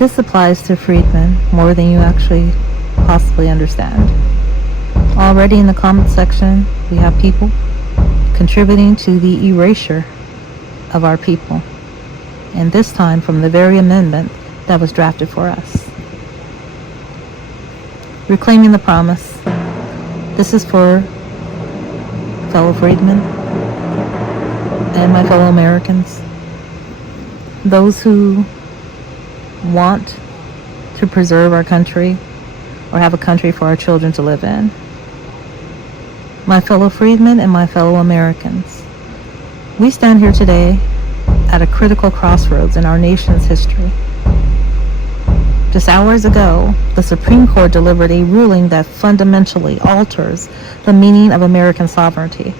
This applies to freedmen more than you actually possibly understand. Already in the comment section, we have people contributing to the erasure of our people, and this time from the very amendment that was drafted for us. Reclaiming the promise. This is for fellow freedmen and my fellow Americans, those who want to preserve our country or have a country for our children to live in. My fellow freedmen and my fellow Americans, we stand here today at a critical crossroads in our nation's history. Just hours ago, the Supreme Court delivered a ruling that fundamentally alters the meaning of American sovereignty.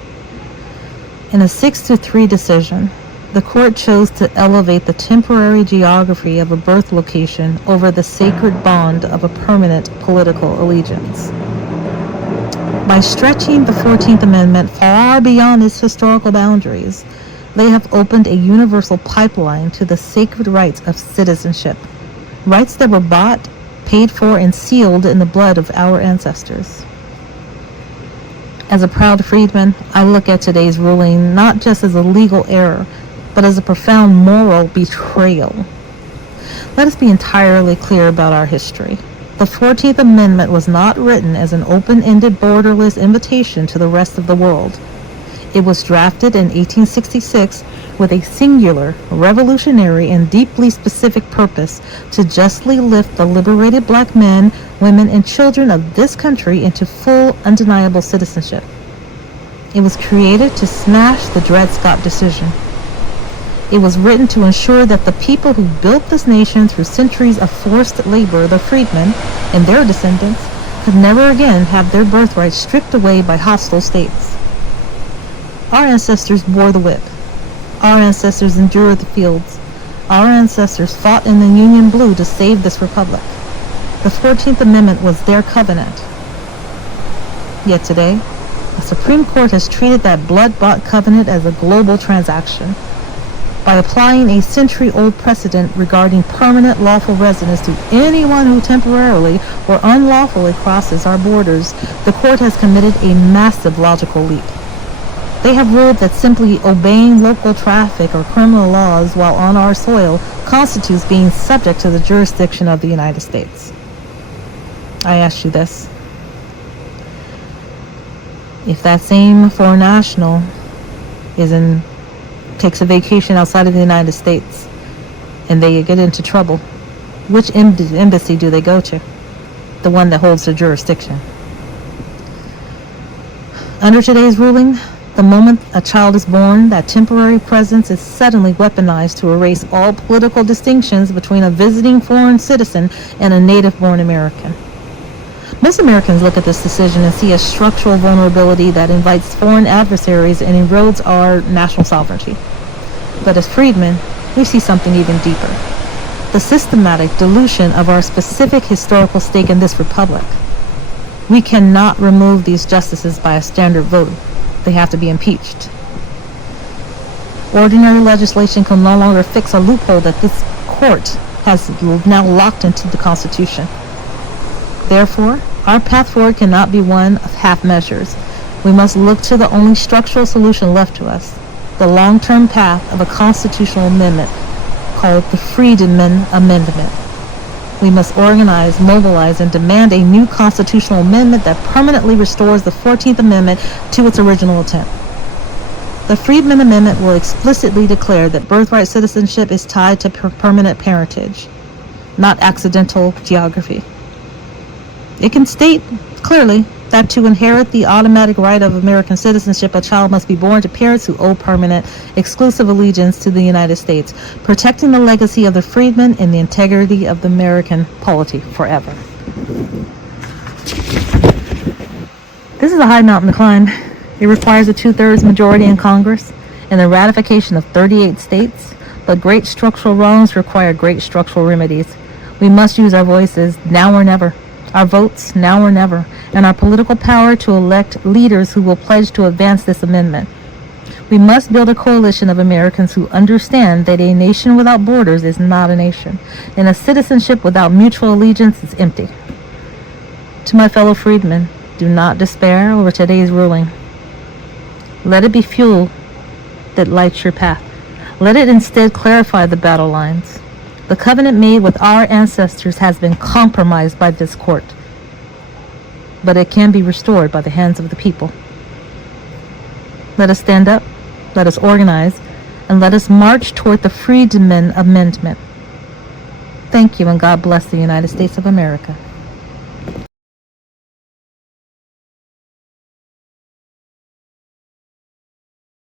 In a 6-3 decision, the court chose to elevate the temporary geography of a birth location over the sacred bond of a permanent political allegiance. By stretching the 14th Amendment far beyond its historical boundaries, they have opened a universal pipeline to the sacred rights of citizenship, rights that were bought, paid for, and sealed in the blood of our ancestors. As a proud freedman, I look at today's ruling not just as a legal error, but as a profound moral betrayal. Let us be entirely clear about our history. The 14th Amendment was not written as an open-ended, borderless invitation to the rest of the world. It was drafted in 1866 with a singular, revolutionary, and deeply specific purpose to justly lift the liberated black men, women, and children of this country into full, undeniable citizenship. It was created to smash the Dred Scott decision. It was written to ensure that the people who built this nation through centuries of forced labor, the freedmen and their descendants, could never again have their birthrights stripped away by hostile states. Our ancestors bore the whip. Our ancestors endured the fields. Our ancestors fought in the Union Blue to save this republic. The 14th Amendment was their covenant. Yet today, the Supreme Court has treated that blood-bought covenant as a global transaction. By applying a century-old precedent regarding permanent lawful residence to anyone who temporarily or unlawfully crosses our borders, the court has committed a massive logical leap. They have ruled that simply obeying local traffic or criminal laws while on our soil constitutes being subject to the jurisdiction of the United States. I ask you this. If that same foreign national takes a vacation outside of the United States and they get into trouble, which embassy do they go to? The one that holds the jurisdiction. Under today's ruling, the moment a child is born, that temporary presence is suddenly weaponized to erase all political distinctions between a visiting foreign citizen and a native-born American. Most Americans look at this decision and see a structural vulnerability that invites foreign adversaries and erodes our national sovereignty. But as freedmen, we see something even deeper. The systematic dilution of our specific historical stake in this republic. We cannot remove these justices by a standard vote. They have to be impeached. Ordinary legislation can no longer fix a loophole that this court has now locked into the Constitution. Therefore, our path forward cannot be one of half measures. We must look to the only structural solution left to us, the long-term path of a constitutional amendment called the Freedmen Amendment. We must organize, mobilize, and demand a new constitutional amendment that permanently restores the 14th Amendment to its original intent. The Freedmen Amendment will explicitly declare that birthright citizenship is tied to permanent parentage, not accidental geography. It can state clearly that to inherit the automatic right of American citizenship, a child must be born to parents who owe permanent, exclusive allegiance to the United States, protecting the legacy of the freedmen and the integrity of the American polity forever. This is a high mountain to climb. It requires a 2/3 majority in Congress and the ratification of 38 states, but great structural wrongs require great structural remedies. We must use our voices now or never. Our votes, now or never, and our political power to elect leaders who will pledge to advance this amendment. We must build a coalition of Americans who understand that a nation without borders is not a nation, and a citizenship without mutual allegiance is empty. To my fellow freedmen, do not despair over today's ruling. Let it be fuel that lights your path. Let it instead clarify the battle lines. The covenant made with our ancestors has been compromised by this court, but it can be restored by the hands of the people. Let us stand up, let us organize, and let us march toward the Freedmen Amendment. Thank you, and God bless the United States of America.